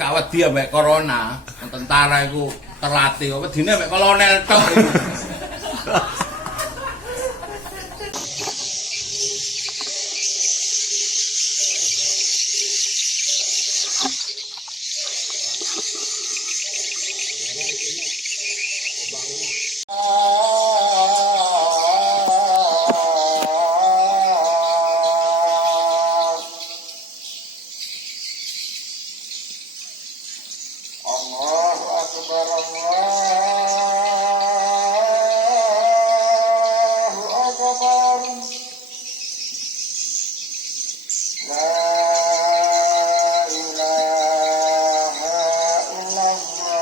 gak wedi ambek corona. Tentara iku terlatih, wedine ambek kolonel tok iku. Allahu Akbar, Allahu Akbar. La ilaha illallah.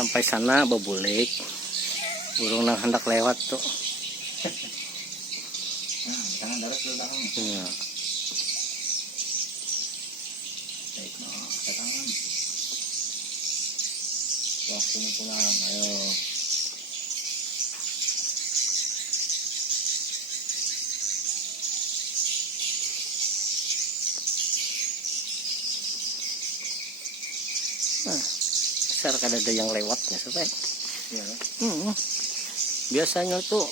Sampai sana bebulik, burung nang hendak lewat tuh. Nah, tangan darat dulu tangan. Ya. Baik, no, ke tangan. Waktunya pulang, ayo. Nah, besar kan ada yang lewatnya sampai. Iya, Biasanya tuh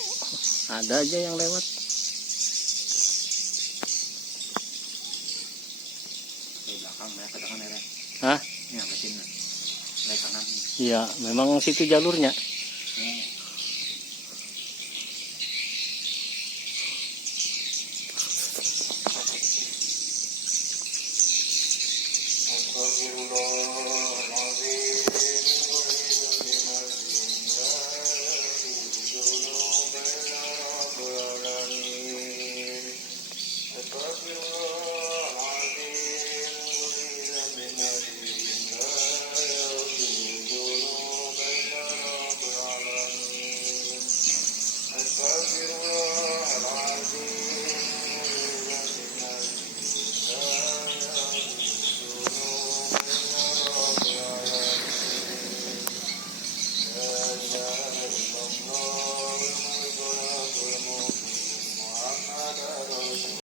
ada aja yang lewat. ke belakang, ke tangan ya. Hah? Ini mesin. Ke kanan. Iya, memang situ jalurnya. Oh.